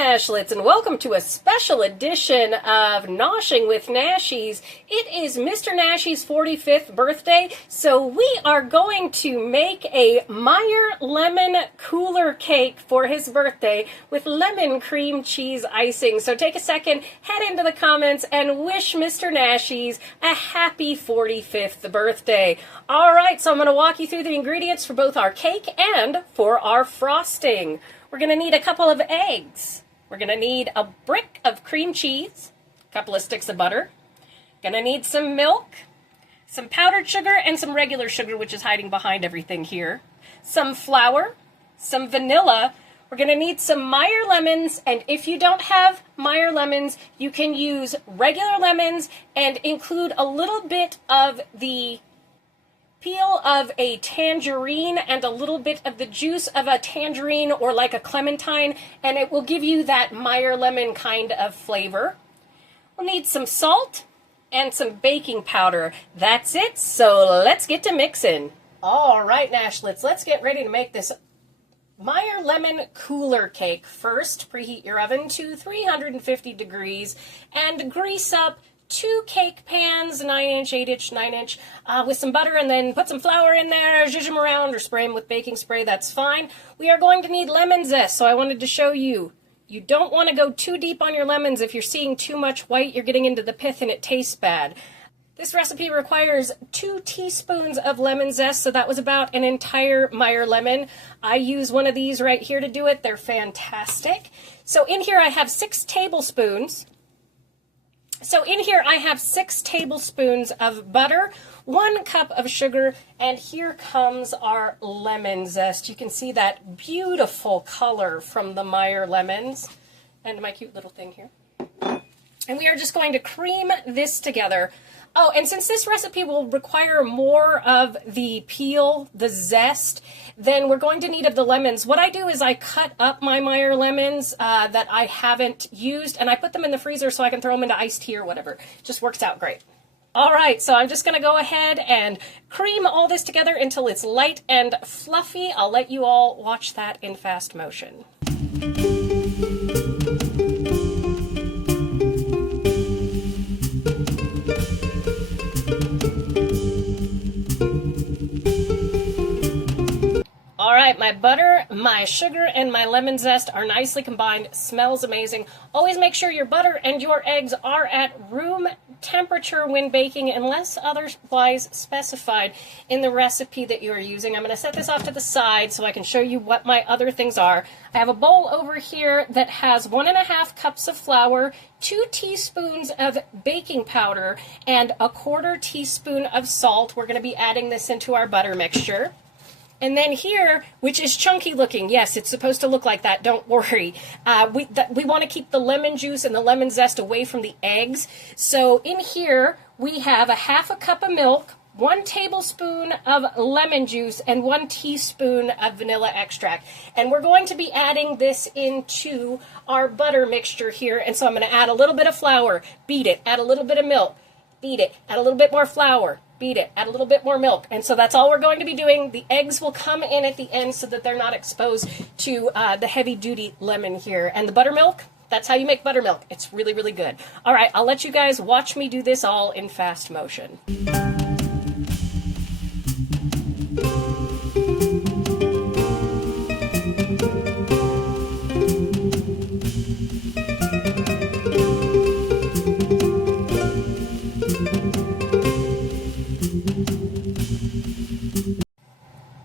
Nashlets, and welcome to a special edition of Noshing with Nashies. It is Mr. Nashies' 45th birthday, so we are going to make a Meyer lemon cooler cake for his birthday with lemon cream cheese icing. So take a second, head into the comments, and wish Mr. Nashies a happy 45th birthday. Alright, so I'm going to walk you through the ingredients for both our cake and for our frosting. We're going to need a couple of eggs. We're going to need a brick of cream cheese, a couple of sticks of butter. Going to need some milk, some powdered sugar, and some regular sugar, which is hiding behind everything here. Some flour, some vanilla. We're going to need some Meyer lemons, and if you don't have Meyer lemons, you can use regular lemons and include a little bit of the peel of a tangerine and a little bit of the juice of a tangerine or like a clementine, and it will give you that Meyer lemon kind of flavor. We'll need some salt and some baking powder. That's it, so let's get to mixing. All right, Nashlets, let's get ready to make this Meyer lemon cooler cake. First, preheat your oven to 350 degrees and grease up 2 cake pans, 9-inch, 8-inch, 9-inch, with some butter, and then put some flour in there, zhuzh them around, or spray them with baking spray, that's fine. We are going to need lemon zest, so I wanted to show you. You don't want to go too deep on your lemons. If you're seeing too much white, you're getting into the pith and it tastes bad. This recipe requires 2 teaspoons of lemon zest, so that was about an entire Meyer lemon. I use one of these right here to do it. They're fantastic. So in here I have 6 tablespoons. So in here I have 6 tablespoons of butter, 1 cup of sugar, and here comes our lemon zest. You can see that beautiful color from the Meyer lemons, and my cute little thing here. And we are just going to cream this together. Oh, and since this recipe will require more of the peel, the zest, then we're going to need of the lemons. What I do is I cut up my Meyer lemons that I haven't used, and I put them in the freezer so I can throw them into iced tea or whatever. Just works out great. All right, so I'm just going to go ahead and cream all this together until it's light and fluffy. I'll let you all watch that in fast motion. All right, my butter, my sugar, and my lemon zest are nicely combined. Smells amazing. Always make sure your butter and your eggs are at room temperature when baking, unless otherwise specified in the recipe that you are using. I'm going to set this off to the side so I can show you what my other things are. I have a bowl over here that has 1.5 cups of flour, 2 teaspoons of baking powder, and 1/4 teaspoon of salt. We're going to be adding this into our butter mixture. And then here, which is chunky looking, yes, it's supposed to look like that, don't worry. We want to keep the lemon juice and the lemon zest away from the eggs. So in here, we have 1/2 cup of milk, 1 tablespoon of lemon juice, and 1 teaspoon of vanilla extract. And we're going to be adding this into our butter mixture here. And so I'm going to add a little bit of flour, beat it, add a little bit of milk, beat it, add a little bit more flour, beat it, add a little bit more milk. And so that's all we're going to be doing. The eggs will come in at the end so that they're not exposed to the heavy-duty lemon here. And the buttermilk, that's how you make buttermilk. It's really, really good. All right, I'll let you guys watch me do this all in fast motion.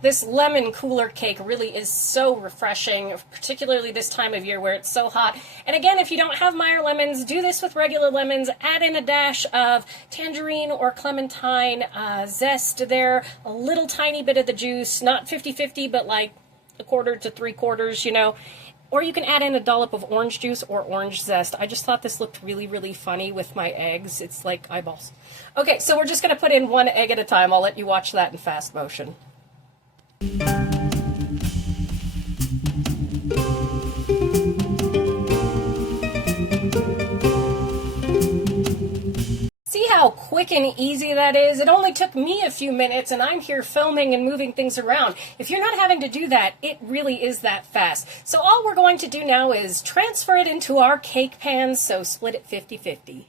This lemon cooler cake really is so refreshing, particularly this time of year where it's so hot. And again, if you don't have Meyer lemons, do this with regular lemons. Add in a dash of tangerine or clementine zest there, a little tiny bit of the juice, not 50-50, but like 1/4 to 3/4, you know. Or you can add in a dollop of orange juice or orange zest. I just thought this looked really, really funny with my eggs. It's like eyeballs. Okay, so we're just going to put in 1 egg at a time. I'll let you watch that in fast motion. See how quick quick and easy that is. It only took me a few minutes, and I'm here filming and moving things around. If you're not having to do that, it really is that fast. So all we're going to do now is transfer it into our cake pans, so split it 50-50.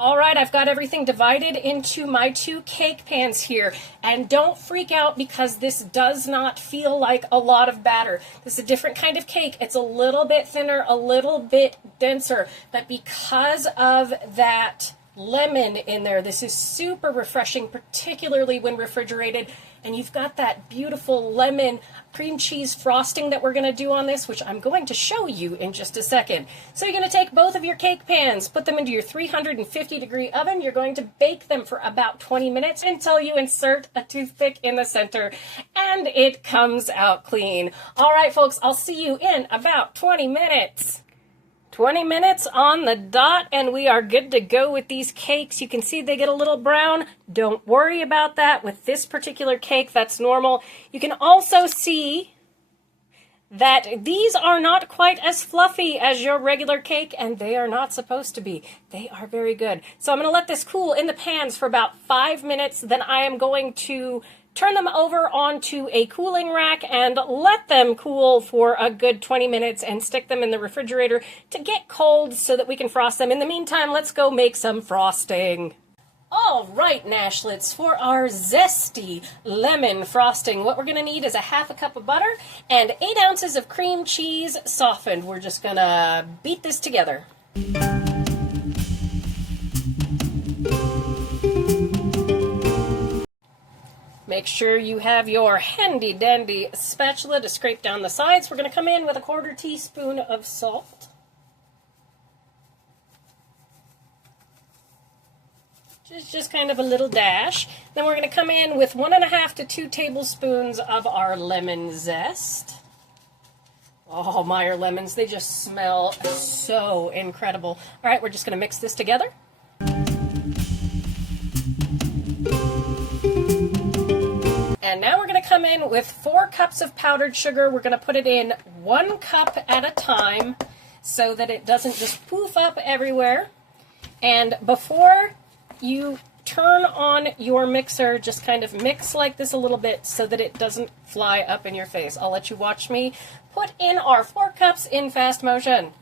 All right, I've got everything divided into my 2 cake pans here. And don't freak out because this does not feel like a lot of batter. This is a different kind of cake. It's a little bit thinner, a little bit denser. But because of that lemon in there, this is super refreshing, particularly when refrigerated. And you've got that beautiful lemon cream cheese frosting that we're going to do on this, which I'm going to show you in just a second. So you're going to take both of your cake pans, put them into your 350-degree oven. You're going to bake them for about 20 minutes until you insert a toothpick in the center and it comes out clean. All right, folks, I'll see you in about 20 minutes. 20 minutes on the dot, and we are good to go with these cakes. You can see they get a little brown. Don't worry about that. With this particular cake, that's normal. You can also see that these are not quite as fluffy as your regular cake, and they are not supposed to be. They are very good. So I'm going to let this cool in the pans for about 5 minutes. Then I am going to turn them over onto a cooling rack and let them cool for a good 20 minutes and stick them in the refrigerator to get cold so that we can frost them. In the meantime, let's go make some frosting. All right, Nashlets, for our zesty lemon frosting, what we're going to need is a half a cup of butter and 8 ounces of cream cheese softened. We're just going to beat this together. Make sure you have your handy-dandy spatula to scrape down the sides. We're going to come in with a 1/4 teaspoon of salt. Just kind of a little dash. Then we're going to come in with 1½ to 2 tablespoons of our lemon zest. Oh, Meyer lemons, they just smell so incredible. All right, we're just going to mix this together. And now we're going to come in with 4 cups of powdered sugar. We're going to put it in 1 cup at a time so that it doesn't just poof up everywhere. And before you turn on your mixer, just kind of mix like this a little bit so that it doesn't fly up in your face. I'll let you watch me put in our 4 cups in fast motion.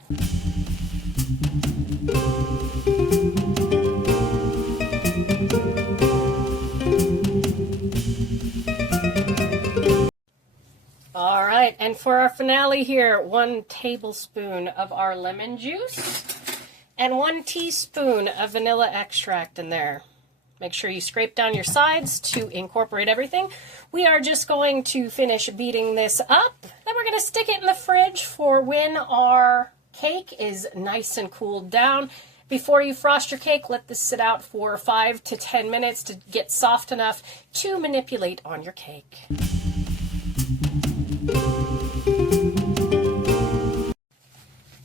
All right, and for our finale here, 1 tablespoon of our lemon juice and 1 teaspoon of vanilla extract in there. Make sure you scrape down your sides to incorporate everything. We are just going to finish beating this up. Then we're going to stick it in the fridge for when our cake is nice and cooled down. Before you frost your cake, let this sit out for 5 to 10 minutes to get soft enough to manipulate on your cake.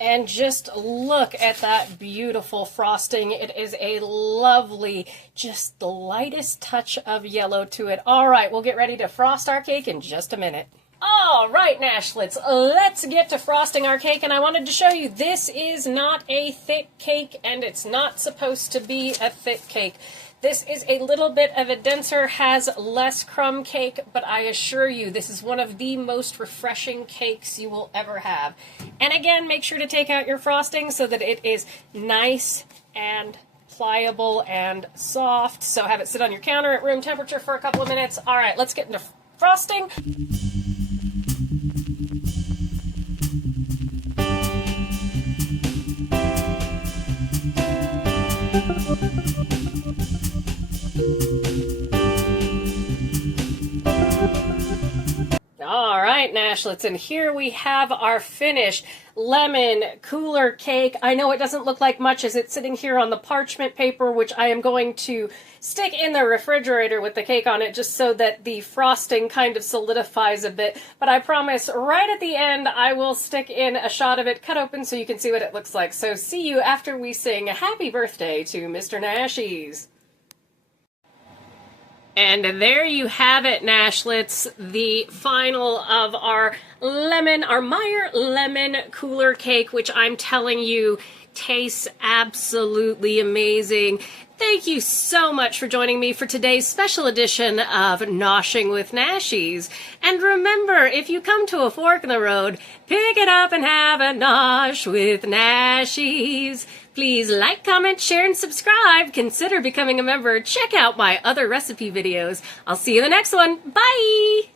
And just look at that beautiful frosting. It is a lovely, just the lightest touch of yellow to it. All right, we'll get ready to frost our cake in just a minute. All right, Nashlets, let's get to frosting our cake. And I wanted to show you, this is not a thick cake, and it's not supposed to be a thick cake. This is a little bit of a denser, has less crumb cake, but I assure you this is one of the most refreshing cakes you will ever have. And again, make sure to take out your frosting so that it is nice and pliable and soft. So have it sit on your counter at room temperature for a couple of minutes. All right, let's get into frosting. All right, Nashlets, and here we have our finished lemon cooler cake. I know it doesn't look like much as it's sitting here on the parchment paper, which I am going to stick in the refrigerator with the cake on it just so that the frosting kind of solidifies a bit. But I promise right at the end I will stick in a shot of it cut open so you can see what it looks like. So see you after we sing happy birthday to Mr. Nashies. And there you have it, Nashlets, the final of our Meyer lemon cooler cake, which I'm telling you tastes absolutely amazing. Thank you so much for joining me for today's special edition of Noshing with Nashies. And remember, if you come to a fork in the road, pick it up and have a nosh with Nashies. Please like, comment, share, and subscribe. Consider becoming a member. Check out my other recipe videos. I'll see you in the next one. Bye!